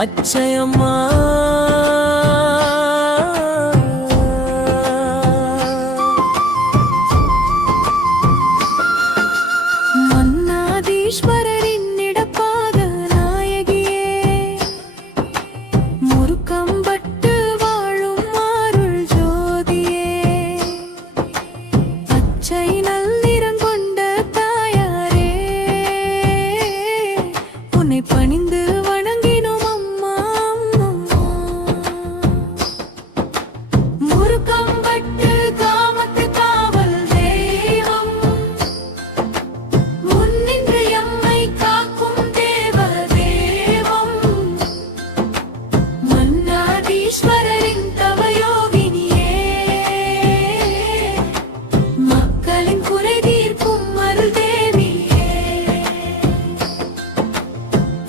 பச்சையம்மா மன்னாதீஸ்வரரின் இடப்பாக நாயகியே, முருக்கம்பட்டு வாழும் அருள் ஜோதியே, பச்சை நல்லிறங்கொண்ட தாயாரே, உன்னை பணிந்து வணங்கினோம் அம்மா அம்மா. முருக்கம்பட்டு காமத்து காவல் தெய்வம், முன்னின்று எம்மை காக்கும் தேவ தேவம், மன்னாதீஸ்வரரின் தவயோகினியே, மக்களின் குறை தீர்க்கும் அருள் தேவியே.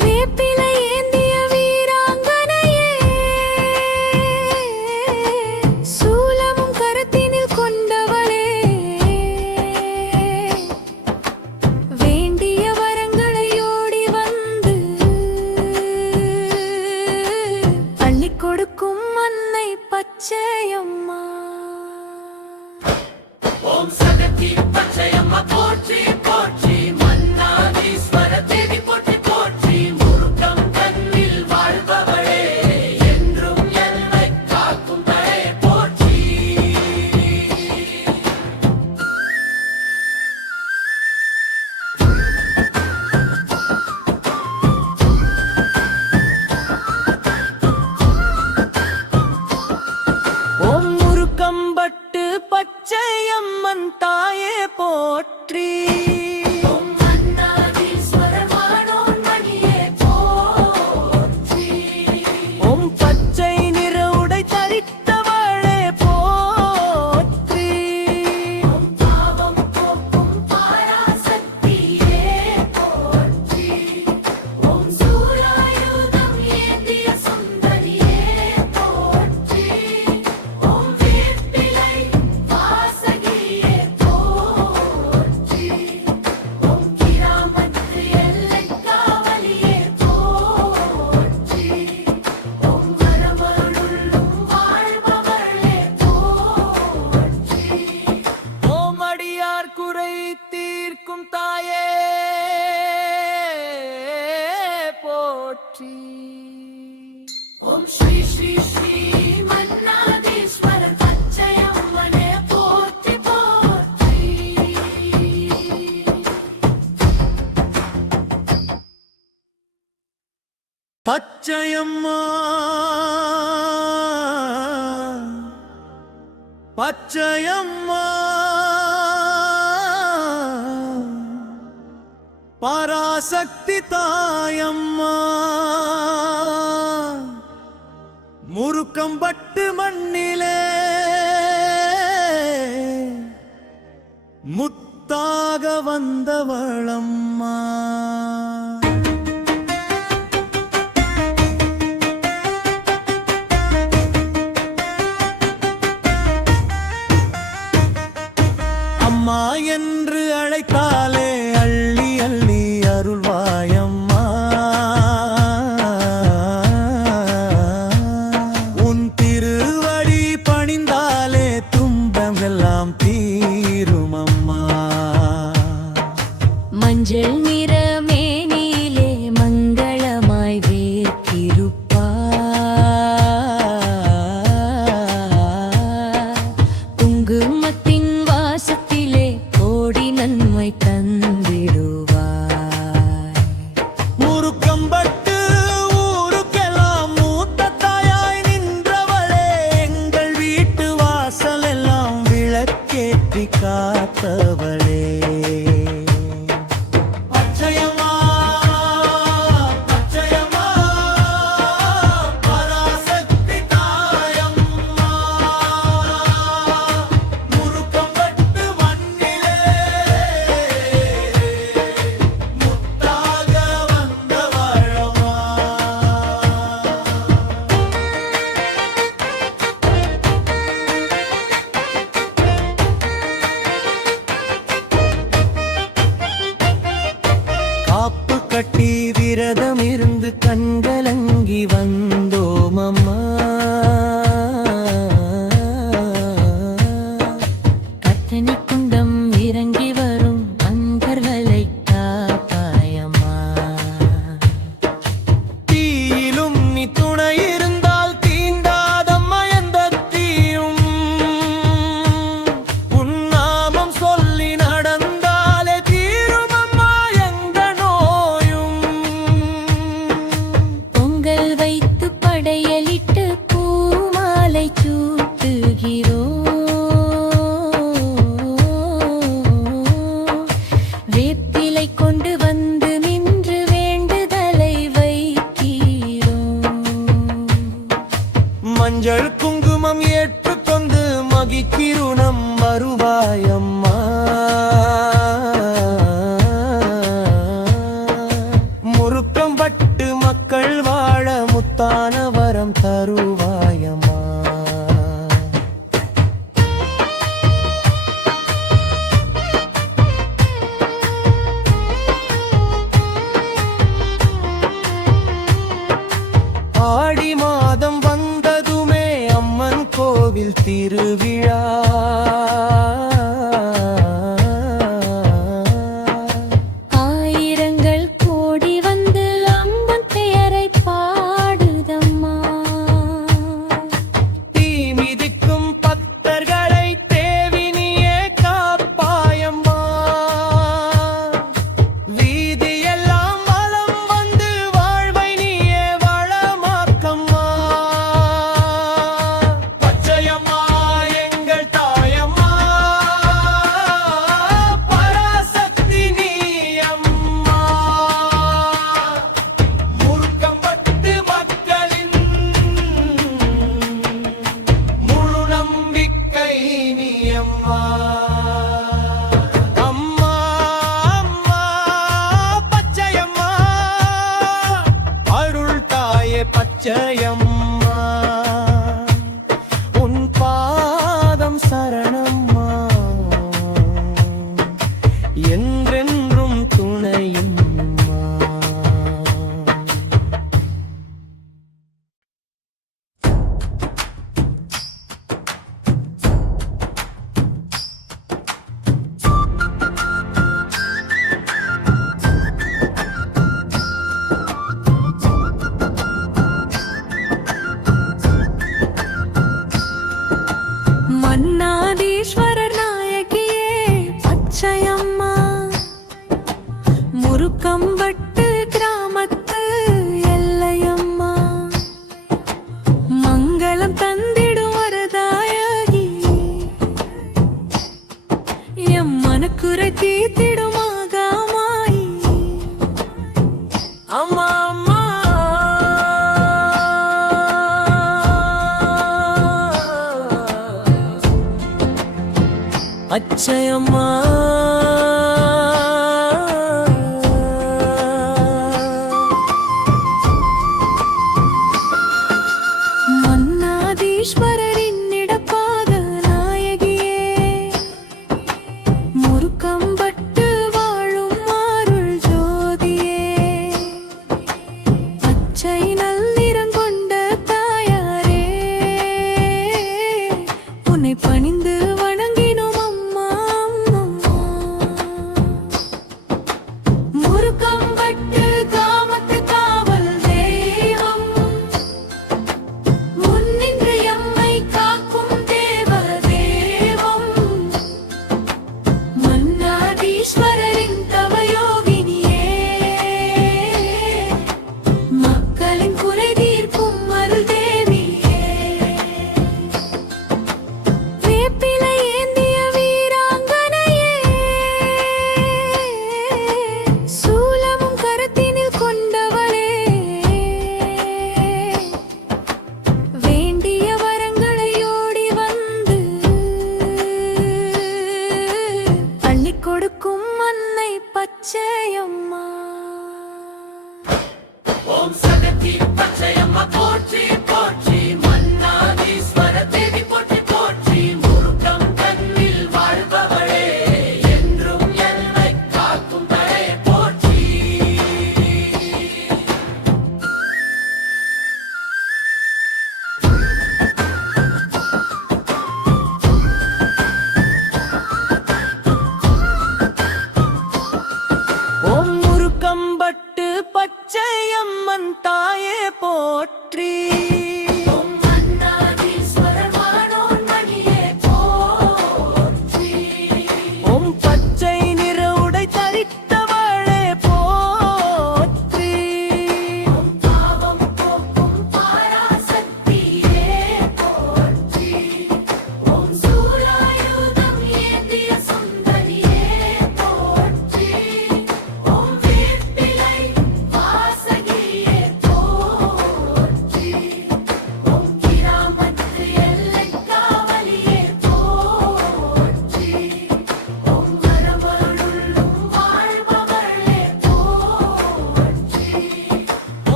வேப்பிலை ஏந்திய வீராங்கனையே, சூலமும் கரத்தினில் கொண்டவளே, வேண்டிய வரங்களை ஓடி வந்து அள்ளிக் கொடுக்கும் அன்னை பச்சையம்மா. ஓம் சகதி பச்சையம்மா போற்றி போற்றி, மன்னாதீஸ்வர தேவி போற்றி போற்றி, முருகம் தன்னில் வாழ்பவளே, என்றும் என்னை காக்கும் தயே போற்றி. ஓம் முருக்கம்பட்டு பச்சையம்மன் தாயே போற்றி. ஓம் மன்னாதீஸ்வரர் வானோன் மணியே போற்றி. ஓம் பச்சை நிற உடை தரித்தவளே போற்றி. ஓம் பாவம் போக்கும் பராசக்தியே போற்றி. ஓம் சூலாயுதம் ஏந்திய சுந்தரியே போற்றி. ஓம் வேப்பிலை வாசகியே போற்றி. ஓம் கிராமத்து எல்லைக் காவலியே போற்றி. ஓம் வரமருளும் வாழ்பவளே போற்றி. ஓம் அடியார் குறை தீர்க்கும் தாயே போற்றி. ஓம் ஸ்ரீ ஸ்ரீ ஸ்ரீ மன்னாதீஸ்வரர் பச்சையம்மனே போற்றி போற்றி. பச்சையம்மா பச்சையம்மா பராசக்தி தாயம்மா, முருக்கம்பட்டு மண்ணிலே முத்தாக வந்தவளம்மா. அம்மா என்று அழைத்தாலே அள்ளி அள்ளி அருள்வாயம்மா. உன் திருவடி பணிந்தாலே துன்பம் எல்லாம் தீருமம்மா. மஞ்சள் நிற மேனியிலே மங்களமாய் வீற்றிருப்பார், குங்குமத்தின் வாசத்திலே கோடி நன்மை தந்திடுவாய். முருக்கம்பட்டு ஊருக்கெல்லாம் மூத்த தாயாய் நின்றவளே, எங்கள் வீட்டு வாசல் எல்லாம் விளக்கேற்றி காத்தவளே. பச்சையம்மா பச்சையம்மா பராசக்தி தாயம்மா, முருக்கம்பட்டு மண்ணிலே முத்தாக வந்தவளம்மா. கட்டி விரதம் இருந்து கண்கலங்கி வந்தோம் அம்மா. கத்தனி குண்டம் இறங்கி வரும் அன்பர்களை காப்பாயம்மா. தீயிலும் நீ துணை இருந்தால் தீண்டாதம்மா எந்த தீயும். உன் நாமம் சொல்லி நடந்தாலே தீரும் அம்மா எந்த நோயும். பொங்கல் வைத்து படையலிட்டு பூமாலை சூட்டுகிறோம். வேப்பிலை கொண்டு வந்து நின்று வேண்டுதலை வைக்கிறோம். மஞ்சள் குங்குமம் ஏற்றுக்கொண்டு மகிழ்ச்சிருணம் வருவாயம்மா. முறுக்கம் பட்டு மக்கள் வாழ முத்தான வரம் தருவாயம்மா. ஆடி மாதம் வந்ததுமே அம்மன் கோவில் திருவிழா. ஆயிரங்கள் கோடி வந்து அம்மன் பெயரை பாடுதம்மா. தீ மிதிக்கும் பக்தர்களை தேவினியே காப்பாயம்மா. வீதியெல்லாம் வலம் வந்து வாழ்வை நீயே வளமாக்கம்மா. பச்சையம்மா எங்கள் தாயம்மா, பராசக்தி நீயம்மா. முறுக்கம் பட்டு மக்களின் முழு நம்பிக்கை நீயம்மா. அம்மா அம்மா பச்சையம்மா, அருள் தாயே பச்சையம்மா. உன் பாதம் சரணம்மா, என்றென்றும் துணையம்மா. மன்னாதீஸ்வரர் நாயகியே பச்சையம்மா. முறுக்கம்பட்டு கிராமத்து எல்லையம்மா. மங்களம் தந்திடும் வரதாயகி, எம் மனக்குறை தீர்த்திடும் ஆகாமாயி. அம்மா அம்மா பச்சையம்மா. மன்னாதீஸ்வரரின் இடப்பாக நாயகியே. முறுக்கம்பட்டு வாழும் அருள் ஜோதியே. பச்சை நல்லிறங்கொண்ட தாயாரே, உன்னை பணிந்து வணங்கினோம் அம்மா அம்மா. முறுக்கம்பட்டு காமத்து காவல் தெய்வம், முன்னின்று எம்மை காக்கும் தேவ தெய்வம். மன்னாதீஸ்வரரின் தவயோகினியே, மக்களின் குறை தீர்க்கும் அருள் தேவியே. வேப்பிலை ஏந்திய வீராங்கனையே, சூலமும் கரத்தினில் கொண்டவளே. வேண்டிய வரங்களை ஓடி வந்து அள்ளி கொடுக்கும் அன்னை பச்சையம்மா. ஓம் சகதி பச்சையம்மா போற்றி போற்றி. மன்னாதீஸ்வர தேவி போற்றி போற்றி. முறுக்கம் கண்ணில் வாழ்பவளே, என்றும் என்னை காக்கும் தயே போற்றி. பச்சையம்மன் தாயே போற்றி.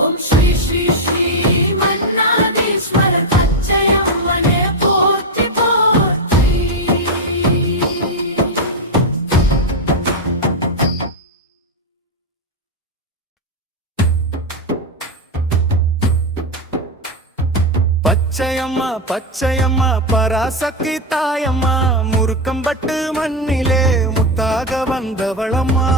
ஓம் ஸ்ரீ ஸ்ரீ ஸ்ரீ மன்னாதீஸ்வரர் பச்சையம்மனே போற்றி போற்றி. பச்சையம்மா பச்சையம்மா பராசக்தி தாயம்மா முருக்கம்பட்டு மண்ணிலே முத்தாக வந்தவளம்மா.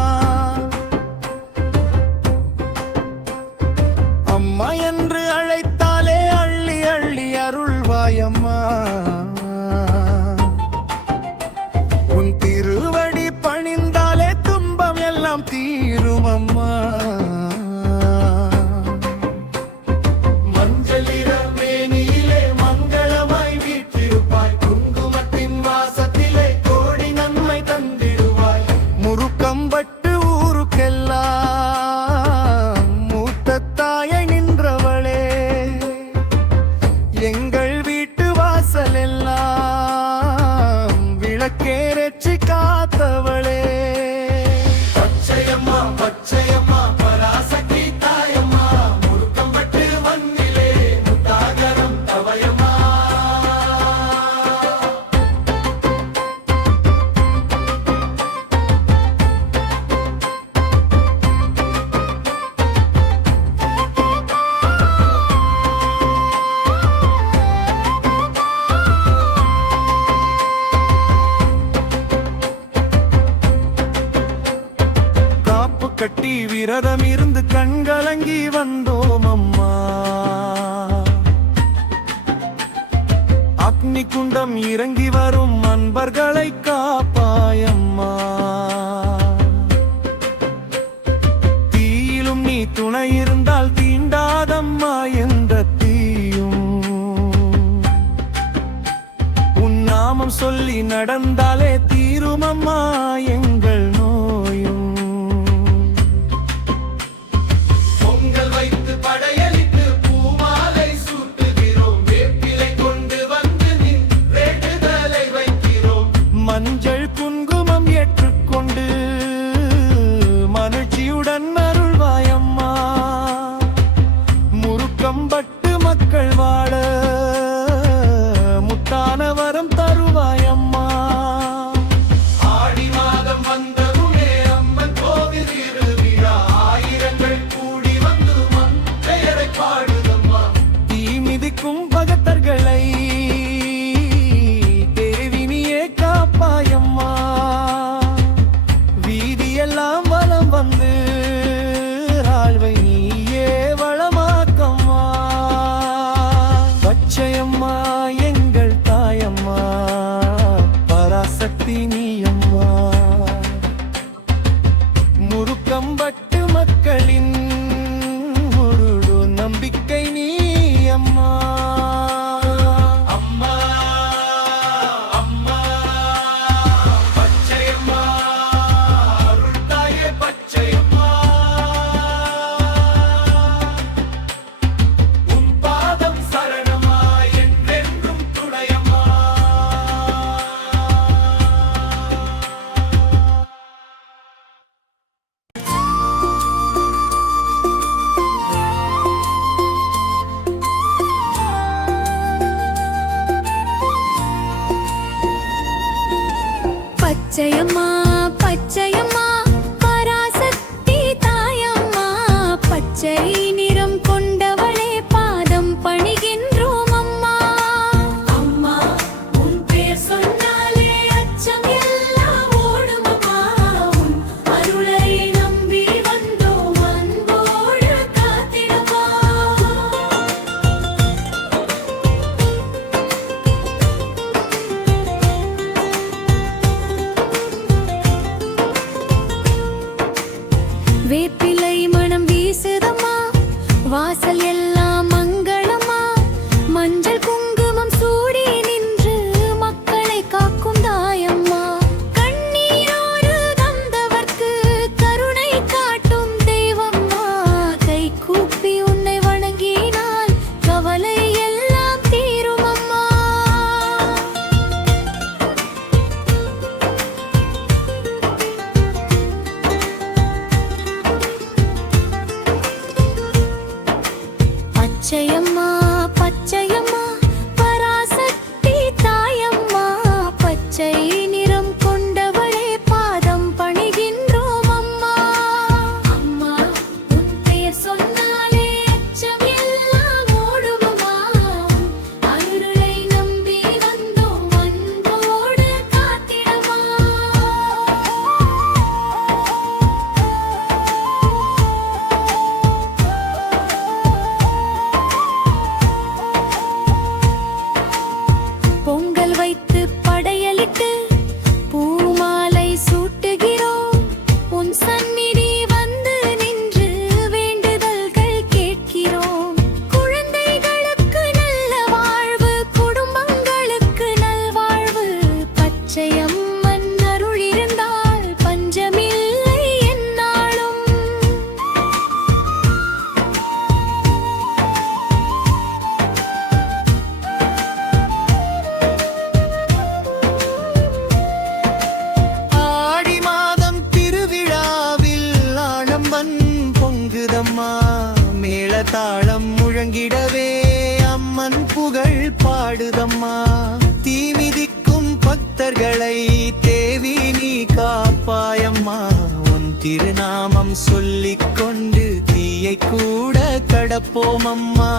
அம்மா என்று அழைத்தாலே அள்ளி அள்ளி அருள்வாயம்மா. உன் திருவடி பணிந்தாலே துன்பம் எல்லாம் தீரும் அம்மா. மஞ்சளிர மேனியிலே மங்களமாய் வீற்றிருப்பாய், குங்குமத்தின் வாசத்திலே கோடி நன்மை தந்திடுவாய். முருக்கம்பட்டு ஊருக்கெல்லாம் மூத்த தாயை நின்றவளே, எங்கள் வீட்டு வாசல் எல்லாம் விளக்கேற்றி காத்தவளே. பச்சையம்மா பச்சையம்மா பராசக்தி தாயம்மா முருக்கம்பட்டு மண்ணிலே முத்தாகரம் தவயம்மா. காப்பு கட்டி விரதம் இருந்து கண்கலங்கி வந்தோம் அம்மா. அக்னி குண்டம் இறங்கி வரும் அன்பர்களை காப்பாயம்மா. தீயிலும் நீ துணை இருந்தால் தீண்டாதம்மா எந்த தீயும். உன் நாமம் சொல்லி நடந்தாலே தீருமம்மா எங்கள் நோயும். பொங்கல் வைத்து படையலிட்டு பூமாலை சூட்டுகிறோம், வேப்பிலை கொண்டு வந்து நின் வேண்டுதலை வைக்கிறோம். மஞ்சள் குங்குமம் ஏற்றுக்கொண்டு மகிழ்ச்சியுடன் அருள்வாயம்மா. முருக்கம்பட்டு மக்கள் வாழ முத்தான வரம் தருவாயம்மா. ஆடி மாதம் வந்ததுமே அம்மன் கோவில் திருவிழா, ஆயிரங்கள் கூடி வந்து மந்தையரை பாடுதம்மா. தீ மிதிக்கும் பகத்தர்களை தேவினியே காப்பாயம்மா. வீதியெல்லாம் வலம் வந்து ஆழ்வை நீயே வளமாக்கம்மா. பச்சையம்மா எங்கள் தாயம்மா பராசக்தி நீயம்மா. முருக்கம்பட்டு மக்களின் முழு நம்பிக்கை நீ அம்மா. அம்மா அம்மா பச்சையம்மா அருள் தாயே பச்சையம்மா. உன் பாதம் சரணமா என்றென்றும் துணையம்மா. பச்சையம்மா பச்சையம்மா பராசக்தி தாயம்மா. பச்சை நிறம் கொண்டவளே பாதம் பணிகின்றோம் அம்மா. அம்மா அம்மன் புகழ் பாடுதம்மா. தீமிதிக்கும் பக்தர்களை தேவி நீ காப்பாயம்மா. உன் திருநாமம் சொல்லிக் கொண்டு தீயை கூட கடப்போம் அம்மா.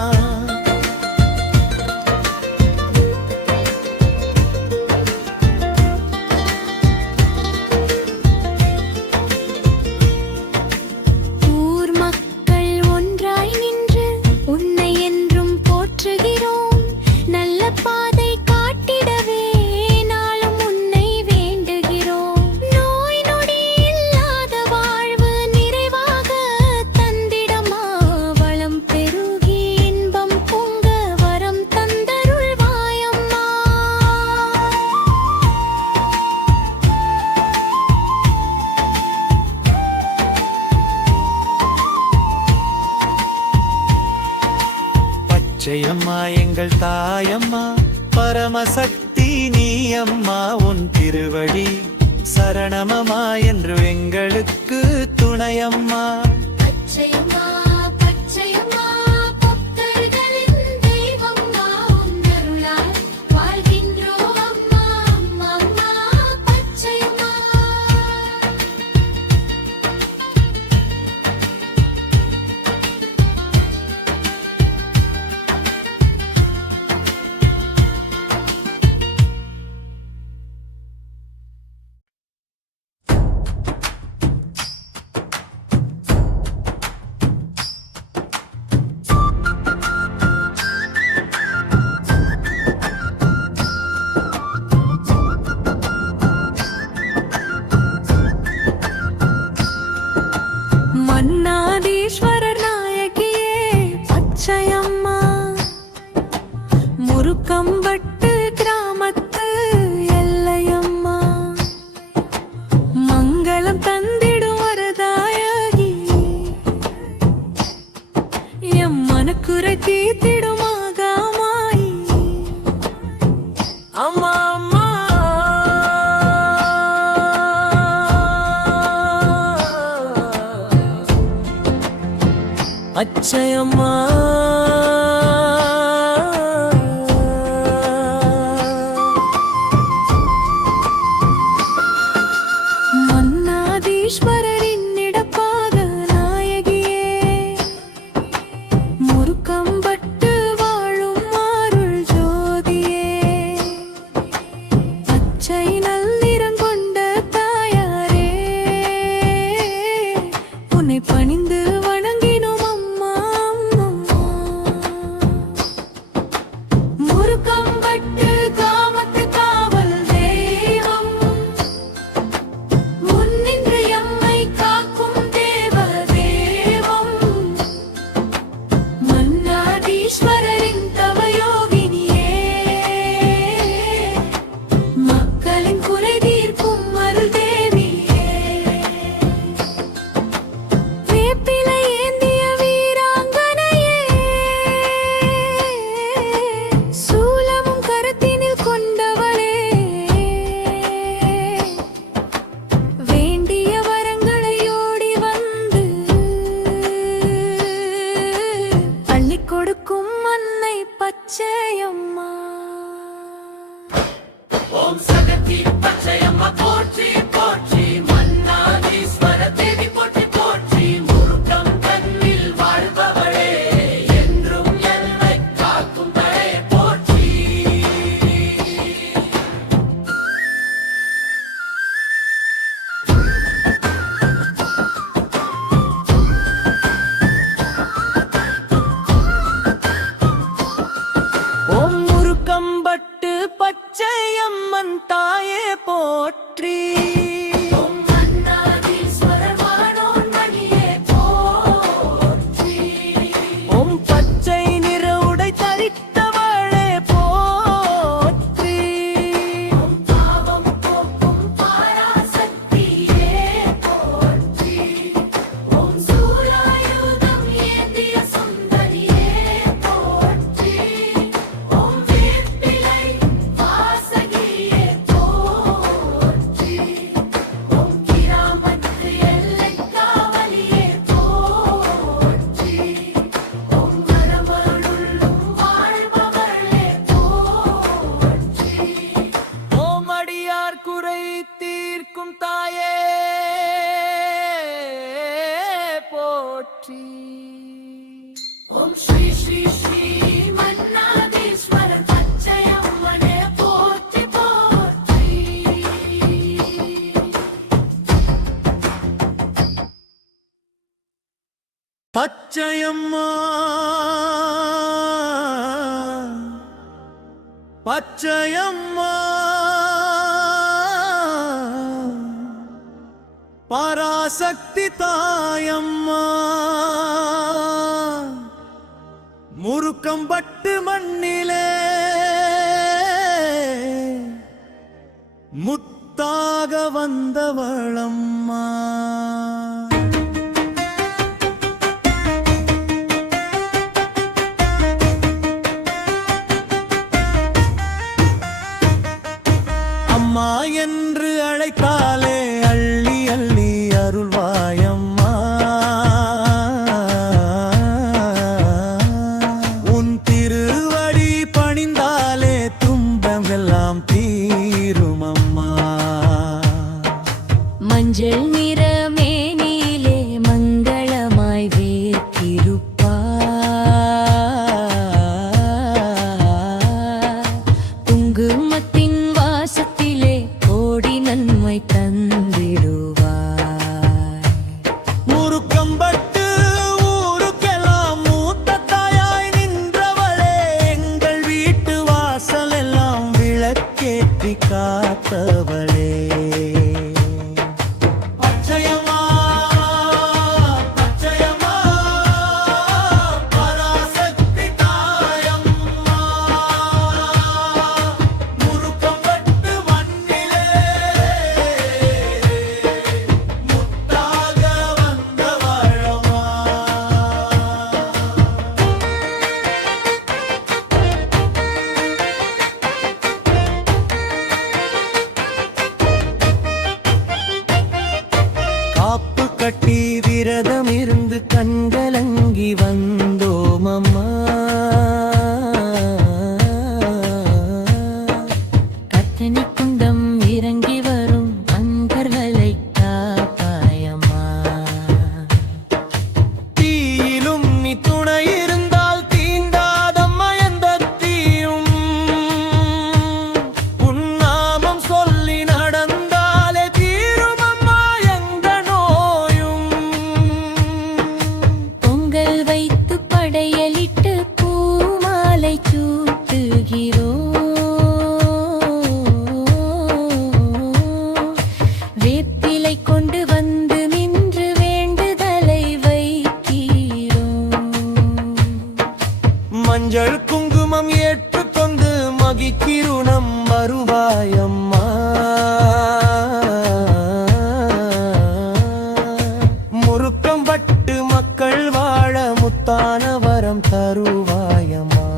பச்சையம்மா எங்கள் தாயம்மா, பரமசக்தி நீ அம்மா. உன் திருவடி சரணமம்மா என்று எங்களுக்கு துணையம்மா. பச்சையம்மா பச்சையம்மா பக்தர்களின் தெய்வம்மா. உன் அருளால் வாழ்கின்றோம் அம்மா. அம்மா பச்சையம்மா. மன்னாதீஸ்வரர் நாயகியே பச்சையம்மா, முருக்கம்பட்டு கிராமத்து எல்லையம்மா. மங்களம் தந்திடும் வரதாயகி, எம் மனக்குறை தீர்த்திடும் ஆகாமாயி. அம்மா அம்மா பச்சையம்மா. மன்னாதீஸ்வரரின் இடப்பாக நாயகியே, முருக்கம்பட்டு வாழும் அருள் ஜோதியே. பச்சை நல்லிறங்கொண்ட தாயாரே, உன்னை பணிந்து வணங்கினோம் அம்மா. முருக்கம்பட்டு காமத்து காவல் தெய்வம், முன்னின்று எம்மை காக்கும் தேவ தெய்வம். மன்னாதீஸ்வரரின் தவயோகினியே, மக்களின் குறை தீர்க்கும் அருள் தேவியே. வேப்பிலை ஏந்திய வீராங்கனையே, சூலமும் கரத்தினில் கொண்டவளே. வேண்டிய வரங்களை ஓடி வந்து அள்ளிக் கொடுக்கும் அன்னை பச்சையம்மா. ஓம் சகதி பச்சையம்மா போற்றி போற்றி. மன்னாதீஸ்வர தேவி போற்றி போற்றி. முருக்கம் தன்னில் வாழ்பவளே, என்றும் என்னை காக்கும் தடை போற்றி. பச்சையம்மா பச்சையம்மா பராசக்தி தாயம்மா முருக்கம்பட்டு மண்ணிலே முத்தாக வந்தவளம்மா. அம்மா என்று அழைத்தாலே அள்ளி அள்ளி அருள்வாயம்மா. உன் திருவடி பணிந்தாலே துன்பம் எல்லாம் தீருமம்மா. மஞ்சள் நிறமேனிலே மங்களமாய் வேற்றிருப்பார். குங்குமத்தின் வாசத்திலே கோடி நன்மை தந்திடுவாய். முருக்கம்பட்டு ஊருக்கெல்லாம் மூத்த தாயாய் நின்றவளே, எங்கள் வீட்டு வாசல் எல்லாம் விளக்கேற்றி காத்தவளே. பச்சையம்மா பச்சையம்மா பராசக்தி தாயம்மா முருக்கம்பட்டு மண்ணிலே முத்தாக வந்தவளம்மா. காப்பு கட்டி விரதம் இருந்து கண்கலங்கி வந்தோம் அம்மா. கத்தனி குண்டம் இறங்கி வரும் அன்பர்களை காப்பாயம்மா. தீயிலும் நீ துணை இருந்தால் தீண்டாதம்மா எந்த தீயும். உன் நாமம் சொல்லி நடந்தாலே தீருமம்மா எந்த நோயும். பொங்கல் வைத்து படையலிட்டு பூமாலை சூட்டுகிறோம். வேப்பிலை கொண்டு வந்து நின்று வேண்டுதலை வைக்கிறோம். மஞ்சள் குங்குமம் ஏற்றுக்கொண்டு மகிழ்ச்சிருணம் வருவாயம்மா. முருக்கம்பட்டு மக்கள் வாழ முத்தான வரம் தருவாயம்மா.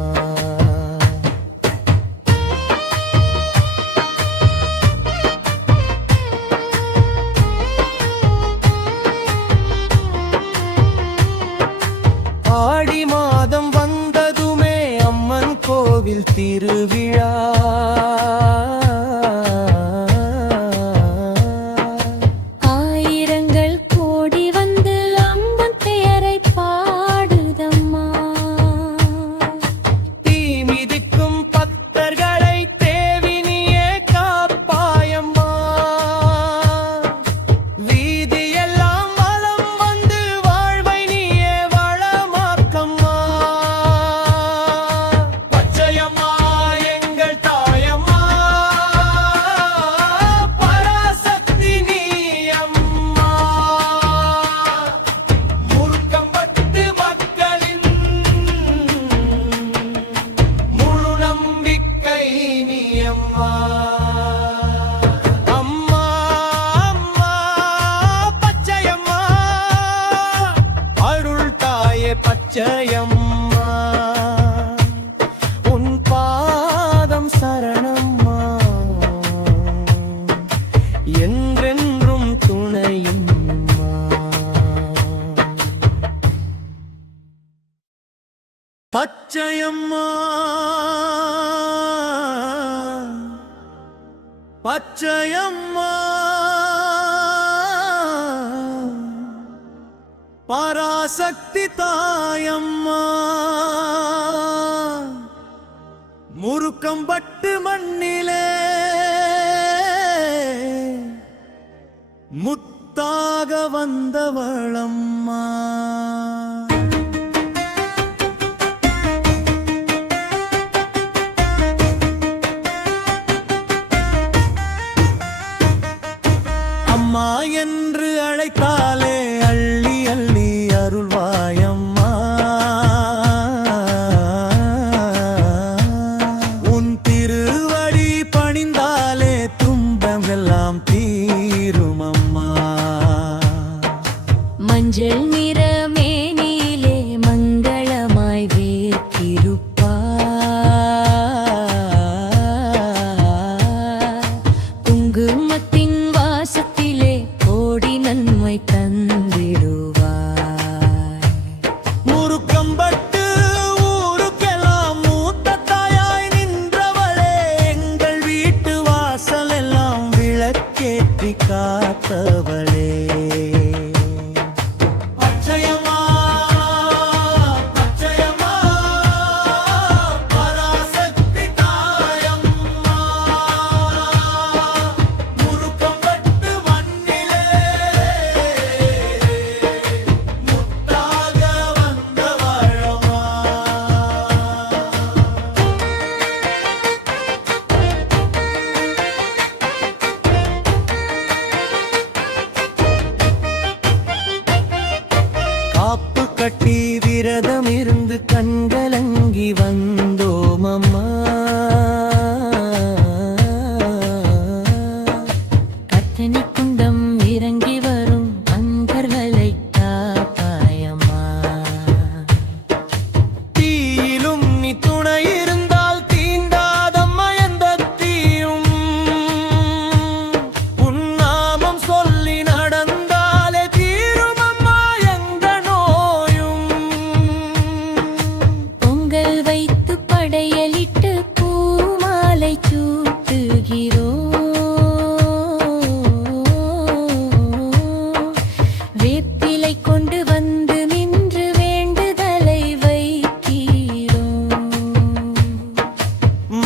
ஆடி மாதம் வந்ததுமே அம்மன் கோவில் திருவிழா. ஆயிரங்கள் கோடி வந்து அம்மன் பெயரை பாடுதம்மா. தீ மிதிக்கும் பக்தர்களை தேவினியே காப்பாயம்மா. வீதியெல்லாம் வலம் வந்து வாழ்வை நீயே வளமாக்கம்மா. பச்சையம்மா எங்கள் தாயம்மா பராசக்தி நீயம்மா. முருக்கம்பட்டு மக்களின் முழு நம்பிக்கை நீயம்மா. அம்மா அம்மா பச்சையம்மா அருள் தாயே பச்சையம்மா. உன் பாதம் சரணம்மா என்றென்றும் துணையம்மா. பச்சையம்மா பச்சையம்மா பராசக்தி தாயம்மா முருக்கம்பட்டு மண்ணிலே முத்தாக வந்தவளம்மா.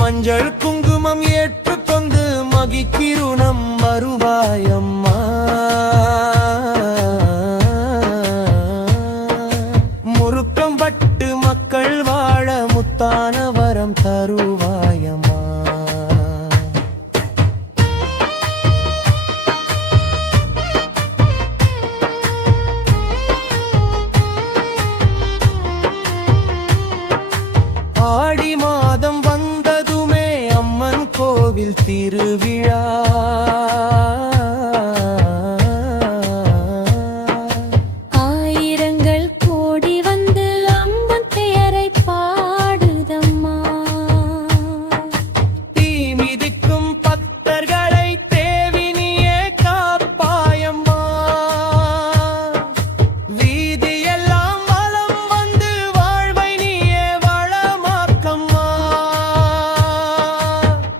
மஞ்சள் குங்குமம் ஏற்றுக்கொண்டு மகிக்கிருணம் வருவாயம்மா. முருக்கம் பட்டு மக்கள் வாழ முத்தான வரம் தருவாயம்மா. ஆடி மாதம் வந்ததுமே அம்மன் கோவில் திருவிழா. ஆயிரங்கள் கோடி வந்து அம்மன் பெயரை பாடுதம்மா. தீ மிதிக்கும் பக்தர்களை தேவினியே காப்பாயம்மா. வீதியெல்லாம் வலம் வந்து வாழ்வை நீயே வளமாக்கம்மா.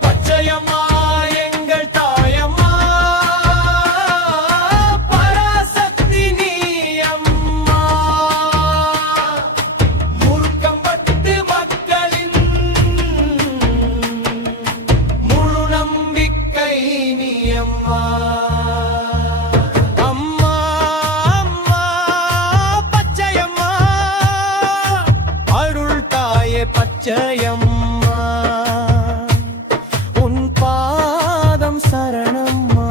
பச்சையம்மா எங்கள் தாயம்மா, பராசக்தி நீயம்மா. முருக்கம் பட்டு மக்களின் முழு நம்பிக்கை நீயம்மா. அம்மா அம்மா பச்சையம்மா, அருள் தாயே பச்சையம்மா, உன் பாதம் சரணம்மா,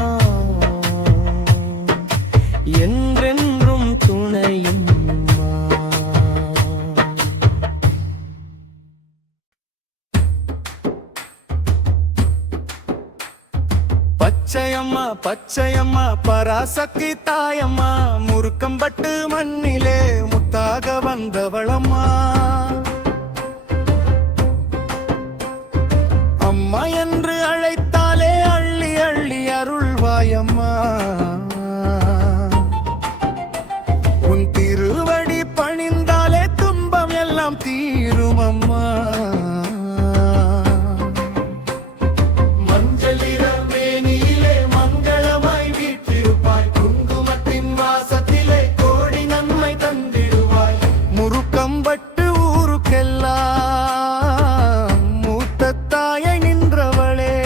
என்றென்றும் துணையம்மா. பச்சையம்மா பச்சையம்மா பராசக்தி தாயம்மா, முருக்கம்பட்டு மண்ணிலே முத்தாக வந்தவளம்மா. அம்மா என்று அழைத்தாலே அள்ளி அள்ளி அருள்வாயம்மா. உன் திருவடி பணிந்தாலே துன்பம் எல்லாம் தீரும் அம்மா. மஞ்சளிர மேனியிலே மங்களமாய் வீற்றிருப்பாய், குங்குமத்தின் வாசத்திலே கோடி நன்மை தந்திடுவாய். முருக்கம்பட்டு ஊருக்கெல்லாம் மூத்த தாயை நின்றவளே,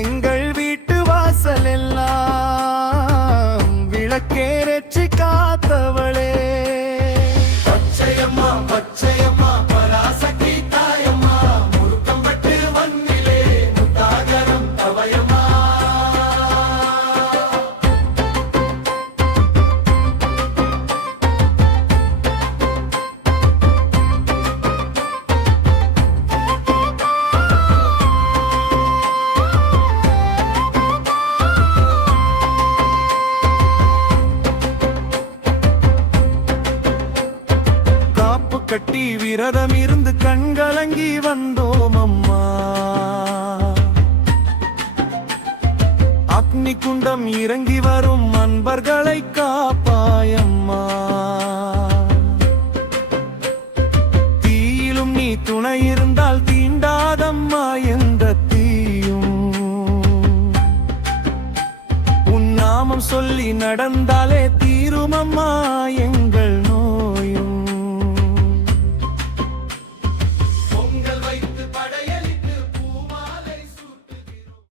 எங்கள் வீட்டு வாசல் எல்லாம் விளக்கேற்றி காத்தவளே. பச்சையம்மா பச்சையம்மா பராசக்தி தாயம்மா, முருக்கம்பட்டு மண்ணிலே முத்தாகரம் தவயம்மா. காப்பு கட்டி விரதம் இருந்து கண்கலங்கி வந்தோம் அம்மா. அக்னி குண்டம் இறங்கி வரும் அன்பர்களை காப்பாயம்மா. தீயிலும் நீ துணை இருந்தால் தீண்டாதம்மா எந்த தீயும். உன் நாமம் சொல்லி நடந்தாலே தீருமம்மா எங்கள்